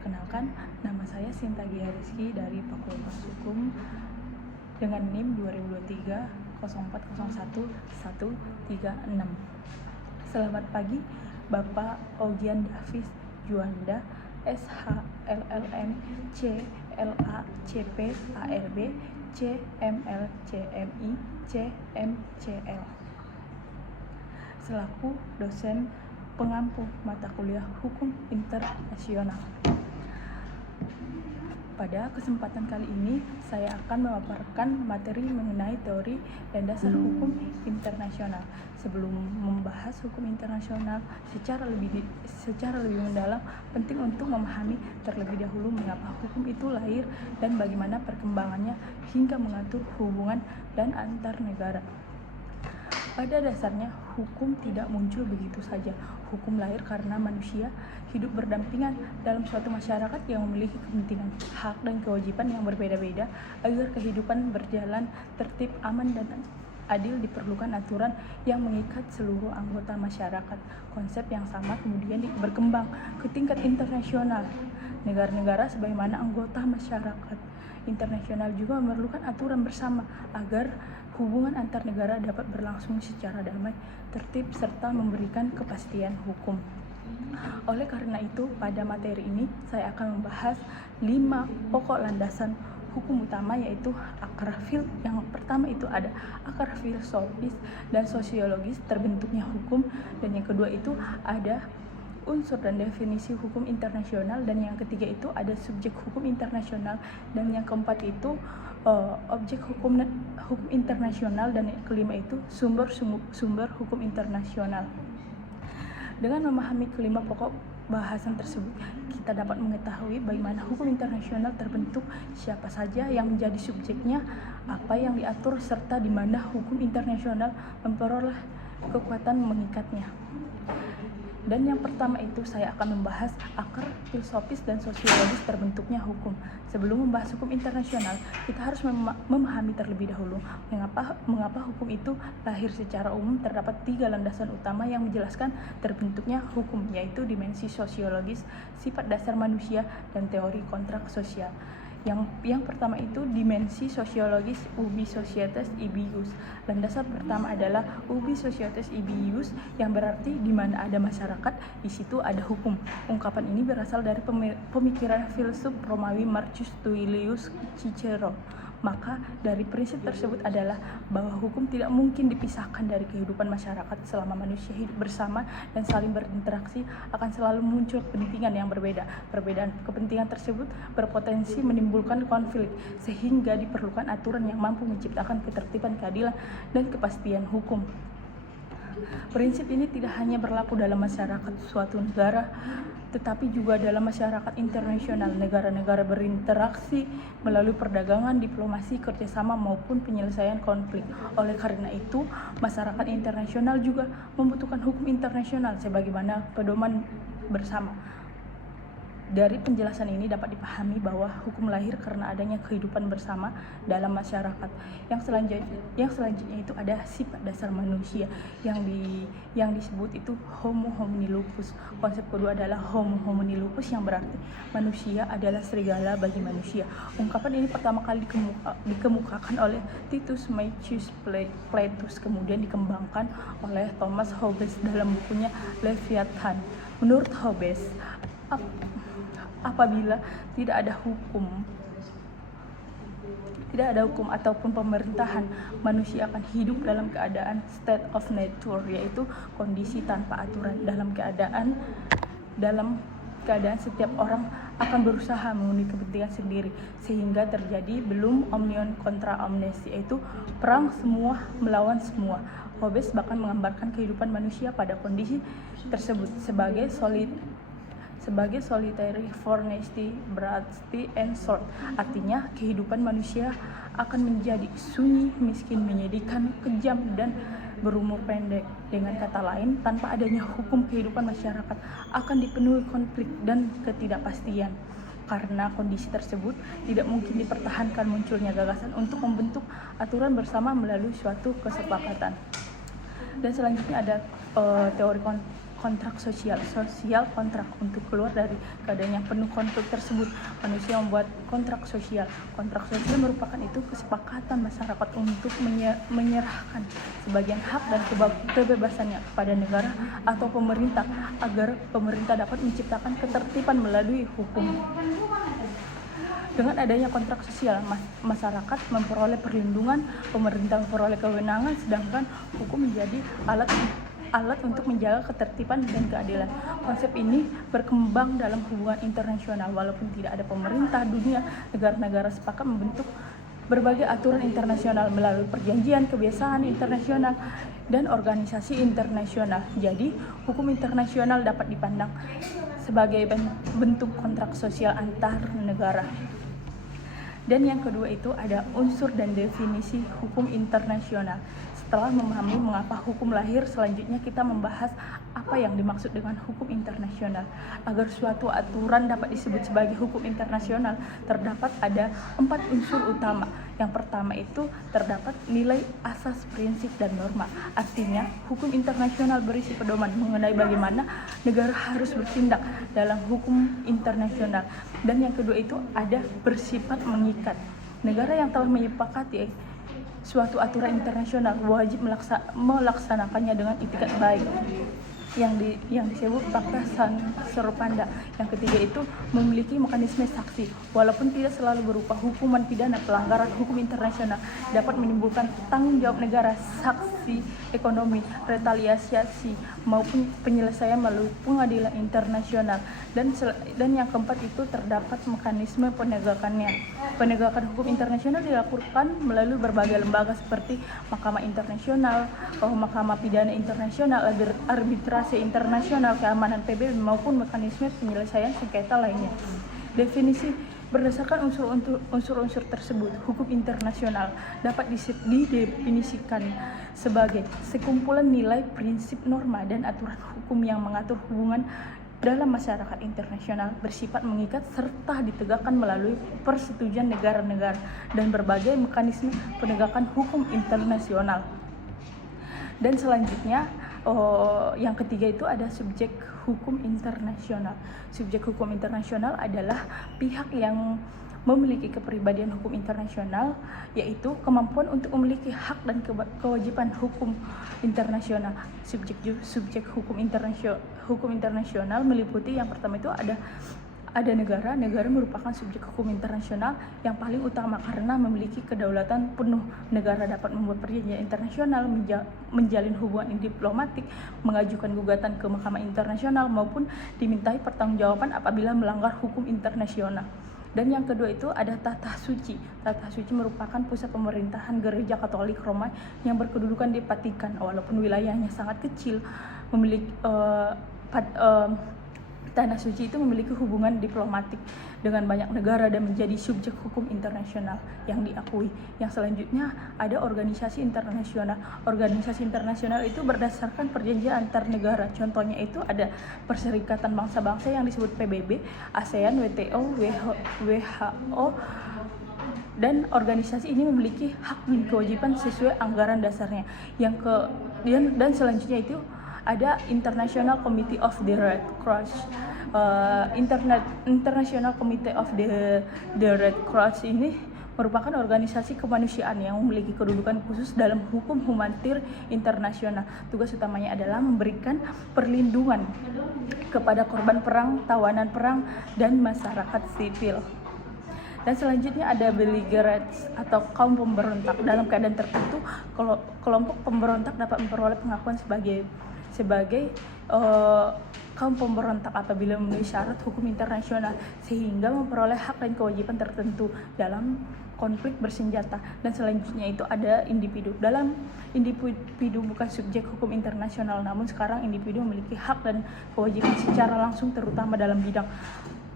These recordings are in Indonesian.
Perkenalkan, nama saya Sinta Gia Rizky dari Fakultas Hukum dengan NIM 2023 0401 136. Selamat pagi, Bapak Ogian Davis Juanda, SHLLM, CLACP ARB, CML CMI, CMCL. Selaku dosen pengampu mata kuliah Hukum Internasional. Pada kesempatan kali ini, saya akan memaparkan materi mengenai teori dan dasar hukum internasional. Sebelum membahas hukum internasional secara lebih mendalam, penting untuk memahami terlebih dahulu mengapa hukum itu lahir dan bagaimana perkembangannya hingga mengatur hubungan dan antar negara. Pada dasarnya, hukum tidak muncul begitu saja. Hukum lahir karena manusia hidup berdampingan dalam suatu masyarakat yang memiliki kepentingan, hak, dan kewajiban yang berbeda-beda. Agar kehidupan berjalan tertib, aman, dan adil, diperlukan aturan yang mengikat seluruh anggota masyarakat. Konsep yang sama kemudian berkembang ke tingkat internasional. Negara-negara sebagaimana anggota masyarakat internasional juga memerlukan aturan bersama agar hubungan antar negara dapat berlangsung secara damai, tertib, serta memberikan kepastian hukum. Oleh karena itu, pada materi ini saya akan membahas 5 pokok landasan hukum utama, yaitu akar yang pertama itu ada akar filosofis dan sosiologis terbentuknya hukum, dan yang kedua itu ada unsur dan definisi hukum internasional, dan yang ketiga itu ada subjek hukum internasional, dan yang keempat itu objek hukum internasional, dan yang kelima itu sumber hukum internasional. Dengan memahami kelima pokok bahasan tersebut, kita dapat mengetahui bagaimana hukum internasional terbentuk, siapa saja yang menjadi subjeknya, apa yang diatur, serta di mana hukum internasional memperoleh kekuatan mengikatnya. Dan yang pertama itu saya akan membahas akar filosofis dan sosiologis terbentuknya hukum. Sebelum membahas hukum internasional, kita harus memahami terlebih dahulu mengapa hukum itu lahir. Secara umum terdapat 3 landasan utama yang menjelaskan terbentuknya hukum, yaitu dimensi sosiologis, sifat dasar manusia, dan teori kontrak sosial. Yang pertama itu dimensi sosiologis, ubi societas ibius. Landasan pertama adalah ubi societas ibius, yang berarti di mana ada masyarakat, di situ ada hukum. Ungkapan ini berasal dari pemikiran filsuf Romawi Marcus Tullius Cicero. Maka dari prinsip tersebut adalah bahwa hukum tidak mungkin dipisahkan dari kehidupan masyarakat. Selama manusia hidup bersama dan saling berinteraksi, akan selalu muncul kepentingan yang berbeda. Perbedaan kepentingan tersebut berpotensi menimbulkan konflik, sehingga diperlukan aturan yang mampu menciptakan ketertiban, keadilan, dan kepastian hukum. Prinsip ini tidak hanya berlaku dalam masyarakat suatu negara, tetapi juga dalam masyarakat internasional. Negara-negara berinteraksi melalui perdagangan, diplomasi, kerjasama, maupun penyelesaian konflik. Oleh karena itu, masyarakat internasional juga membutuhkan hukum internasional sebagaimana pedoman bersama. Dari penjelasan ini dapat dipahami bahwa hukum lahir karena adanya kehidupan bersama dalam masyarakat. Yang selanjutnya itu ada sifat dasar manusia yang disebut itu homo homini lupus. Konsep kedua adalah homo homini lupus, yang berarti manusia adalah serigala bagi manusia. Ungkapan ini pertama kali dikemukakan oleh Titus Maicius Platus, kemudian dikembangkan oleh Thomas Hobbes dalam bukunya Leviathan. Menurut Hobbes, apabila tidak ada hukum ataupun pemerintahan, manusia akan hidup dalam keadaan state of nature, yaitu kondisi tanpa aturan. Dalam keadaan setiap orang akan berusaha memenuhi kepentingan sendiri, sehingga terjadi belum omnium kontra omnes, yaitu perang semua melawan semua. Hobbes bahkan menggambarkan kehidupan manusia pada kondisi tersebut sebagai solitary, fornesty, brasti, and short. Artinya kehidupan manusia akan menjadi sunyi, miskin, menyedihkan, kejam, dan berumur pendek. Dengan kata lain, tanpa adanya hukum, kehidupan masyarakat akan dipenuhi konflik dan ketidakpastian. Karena kondisi tersebut, tidak mungkin dipertahankan munculnya gagasan untuk membentuk aturan bersama melalui suatu kesepakatan. Dan selanjutnya ada teori kontrak sosial kontrak. Untuk keluar dari keadaan yang penuh konflik tersebut, manusia membuat kontrak sosial. Kontrak sosial merupakan itu kesepakatan masyarakat untuk menyerahkan sebagian hak dan kebebasannya kepada negara atau pemerintah agar pemerintah dapat menciptakan ketertiban melalui hukum. Dengan adanya kontrak sosial, masyarakat memperoleh perlindungan, pemerintah memperoleh kewenangan, sedangkan hukum menjadi alat untuk menjaga ketertiban dan keadilan. Konsep ini berkembang dalam hubungan internasional. Walaupun tidak ada pemerintah dunia, negara-negara sepakat membentuk berbagai aturan internasional melalui perjanjian, kebiasaan internasional, dan organisasi internasional. Jadi, hukum internasional dapat dipandang sebagai bentuk kontrak sosial antar negara. Dan yang kedua itu ada unsur dan definisi hukum internasional. Setelah memahami mengapa hukum lahir, selanjutnya kita membahas apa yang dimaksud dengan hukum internasional. Agar suatu aturan dapat disebut sebagai hukum internasional, terdapat ada 4 unsur utama. Yang pertama itu terdapat nilai asas, prinsip, dan norma. Artinya, hukum internasional berisi pedoman mengenai bagaimana negara harus bertindak dalam hukum internasional. Dan yang kedua itu ada bersifat mengikat. Negara yang telah menyepakati suatu aturan internasional wajib melaksanakannya dengan itikat baik, yang disebut Fakta Serupanda. Yang ketiga itu memiliki mekanisme saksi, walaupun tidak selalu berupa hukuman pidana. Pelanggaran hukum internasional dapat menimbulkan tanggung jawab negara, saksi ekonomi, retaliasi maupun penyelesaian melalui pengadilan internasional. Dan yang keempat itu terdapat mekanisme penegakannya. Penegakan hukum internasional dilakukan melalui berbagai lembaga seperti Mahkamah Internasional, Mahkamah Pidana Internasional, arbitrase internasional, keamanan PBB maupun mekanisme penyelesaian sengketa lainnya. Definisi berdasarkan unsur-unsur tersebut, hukum internasional dapat didefinisikan sebagai sekumpulan nilai, prinsip, norma, dan aturan hukum yang mengatur hubungan dalam masyarakat internasional, bersifat mengikat serta ditegakkan melalui persetujuan negara-negara dan berbagai mekanisme penegakan hukum internasional. Dan selanjutnya yang ketiga itu ada subjek hukum internasional. Subjek hukum internasional adalah pihak yang memiliki kepribadian hukum internasional, yaitu kemampuan untuk memiliki hak dan kewajiban hukum internasional. Subjek hukum internasional meliputi yang pertama itu ada negara merupakan subjek hukum internasional yang paling utama karena memiliki kedaulatan penuh. Negara dapat membuat perjanjian internasional, menjalin hubungan diplomatik, mengajukan gugatan ke Mahkamah Internasional maupun dimintai pertanggungjawaban apabila melanggar hukum internasional. Dan yang kedua itu ada Tata Suci. Tata Suci merupakan pusat pemerintahan Gereja Katolik Roma yang berkedudukan di Vatikan. Walaupun wilayahnya sangat kecil, Tanah Suci itu memiliki hubungan diplomatik dengan banyak negara dan menjadi subjek hukum internasional yang diakui. Yang selanjutnya ada organisasi internasional. Organisasi internasional itu berdasarkan perjanjian antar negara. Contohnya itu ada Perserikatan Bangsa-Bangsa yang disebut PBB, ASEAN, WTO, WHO. Dan organisasi ini memiliki hak dan kewajiban sesuai anggaran dasarnya. Dan selanjutnya itu ada International Committee of the Red Cross. International Committee of the Red Cross ini merupakan organisasi kemanusiaan yang memiliki kedudukan khusus dalam hukum humanitar internasional. Tugas utamanya adalah memberikan perlindungan kepada korban perang, tawanan perang, dan masyarakat sipil. Dan selanjutnya ada belligerents atau kaum pemberontak. Dalam keadaan tertentu, kelompok pemberontak dapat memperoleh pengakuan sebagai kaum pemberontak apabila memenuhi syarat hukum internasional sehingga memperoleh hak dan kewajiban tertentu dalam konflik bersenjata. Dan selanjutnya itu ada individu. Dalam individu bukan subjek hukum internasional, namun sekarang individu memiliki hak dan kewajiban secara langsung, terutama dalam bidang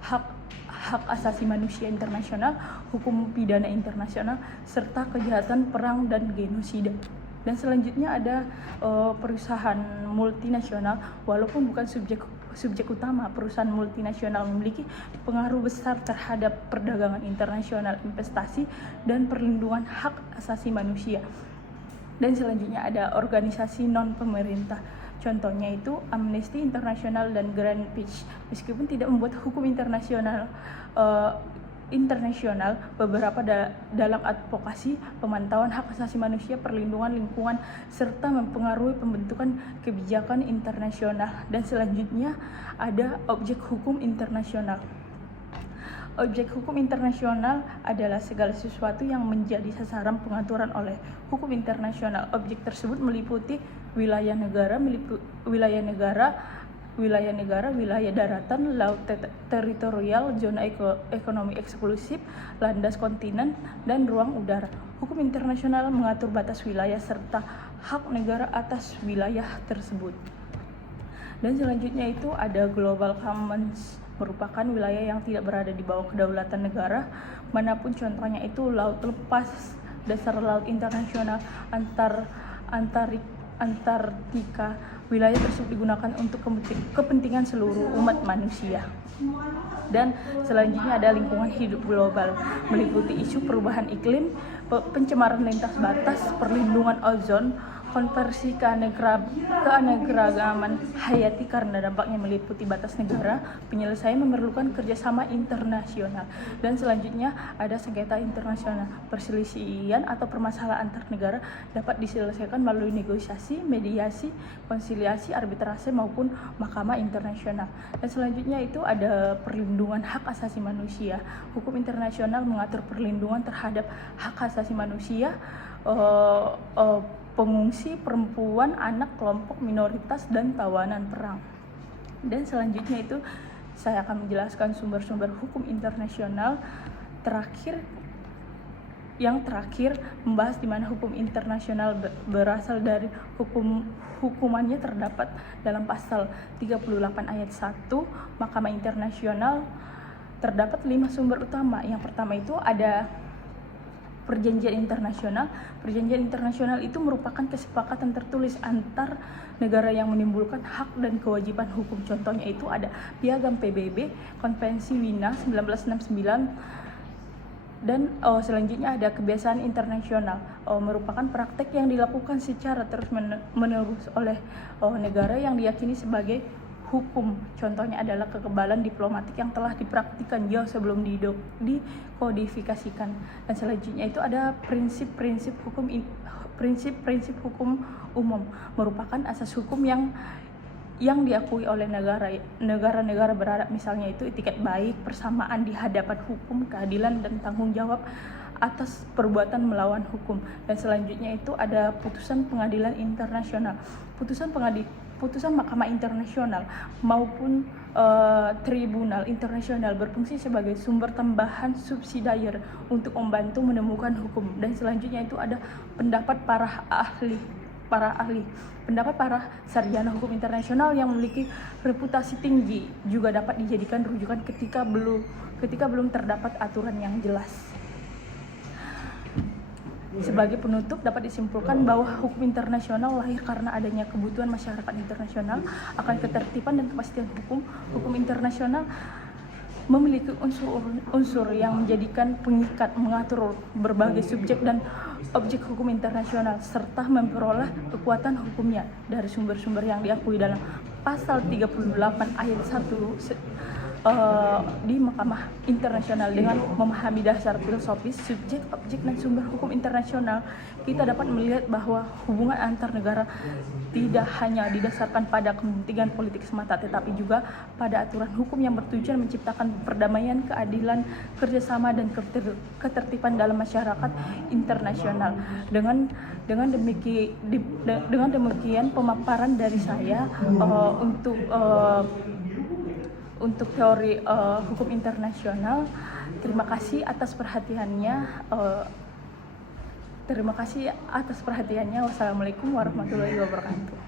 hak asasi manusia internasional, hukum pidana internasional, serta kejahatan perang dan genosida. Dan selanjutnya ada perusahaan multinasional. Walaupun bukan subjek utama, perusahaan multinasional memiliki pengaruh besar terhadap perdagangan internasional, investasi, dan perlindungan hak asasi manusia. Dan selanjutnya ada organisasi non-pemerintah. Contohnya itu Amnesty International dan Greenpeace. Meskipun tidak membuat hukum internasional, beberapa dalam advokasi, pemantauan hak asasi manusia, perlindungan lingkungan, serta mempengaruhi pembentukan kebijakan internasional. Dan selanjutnya ada objek hukum internasional. Objek hukum internasional adalah segala sesuatu yang menjadi sasaran pengaturan oleh hukum internasional. Objek tersebut meliputi wilayah negara, wilayah daratan, laut teritorial, zona ekonomi eksklusif, landas kontinen, dan ruang udara. Hukum internasional mengatur batas wilayah serta hak negara atas wilayah tersebut. Dan selanjutnya itu ada Global Commons, merupakan wilayah yang tidak berada di bawah kedaulatan negara manapun, contohnya itu laut lepas, dasar laut internasional, Antartika. Wilayah tersebut digunakan untuk kepentingan seluruh umat manusia. Dan selanjutnya ada lingkungan hidup global, meliputi isu perubahan iklim, pencemaran lintas batas, perlindungan ozon, konversi keanekaragaman hayati karena dampaknya meliputi batas negara, penyelesaian memerlukan kerjasama internasional. Dan selanjutnya ada sengketa internasional, perselisihan atau permasalahan antar negara dapat diselesaikan melalui negosiasi, mediasi, konsiliasi, arbitrase maupun mahkamah internasional. Dan selanjutnya itu ada perlindungan hak asasi manusia. Hukum internasional mengatur perlindungan terhadap hak asasi manusia, pengungsi, perempuan, anak, kelompok minoritas, dan tawanan perang. Dan selanjutnya itu saya akan menjelaskan sumber-sumber hukum internasional. Yang terakhir membahas di mana hukum internasional berasal dari hukumannya terdapat dalam pasal 38 ayat 1 Mahkamah Internasional. Terdapat 5 sumber utama. Yang pertama itu ada Perjanjian internasional. Perjanjian internasional itu merupakan kesepakatan tertulis antar negara yang menimbulkan hak dan kewajiban hukum. Contohnya itu ada Piagam PBB, Konvensi Wina 1969, dan selanjutnya ada kebiasaan internasional, merupakan praktek yang dilakukan secara terus-menerus oleh negara yang diyakini sebagai hukum. Contohnya adalah kekebalan diplomatik yang telah dipraktikkan jauh sebelum dikodifikasikan. Dan selanjutnya itu ada prinsip-prinsip hukum umum, merupakan asas hukum yang diakui oleh negara-negara beradab, misalnya itu etiket baik, persamaan di hadapan hukum, keadilan, dan tanggung jawab atas perbuatan melawan hukum. Dan selanjutnya itu ada putusan pengadilan internasional. Putusan Mahkamah Internasional maupun Tribunal Internasional berfungsi sebagai sumber tambahan subsidiar untuk membantu menemukan hukum. Dan selanjutnya itu ada pendapat para ahli. Pendapat para sarjana hukum internasional yang memiliki reputasi tinggi juga dapat dijadikan rujukan ketika belum terdapat aturan yang jelas. Sebagai penutup, dapat disimpulkan bahwa hukum internasional lahir karena adanya kebutuhan masyarakat internasional akan ketertiban dan kepastian hukum. Hukum internasional memiliki unsur yang menjadikan pengikat, mengatur berbagai subjek dan objek hukum internasional, serta memperoleh kekuatan hukumnya dari sumber-sumber yang diakui dalam pasal 38 ayat 1 di Mahkamah Internasional. Dengan memahami dasar filosofis, subjek, objek, dan sumber hukum internasional, kita dapat melihat bahwa hubungan antar negara tidak hanya didasarkan pada kepentingan politik semata, tetapi juga pada aturan hukum yang bertujuan menciptakan perdamaian, keadilan, kerjasama, dan ketertiban dalam masyarakat internasional. Dengan demikian pemaparan dari saya untuk teori hukum internasional. Terima kasih atas perhatiannya. Wassalamualaikum warahmatullahi wabarakatuh.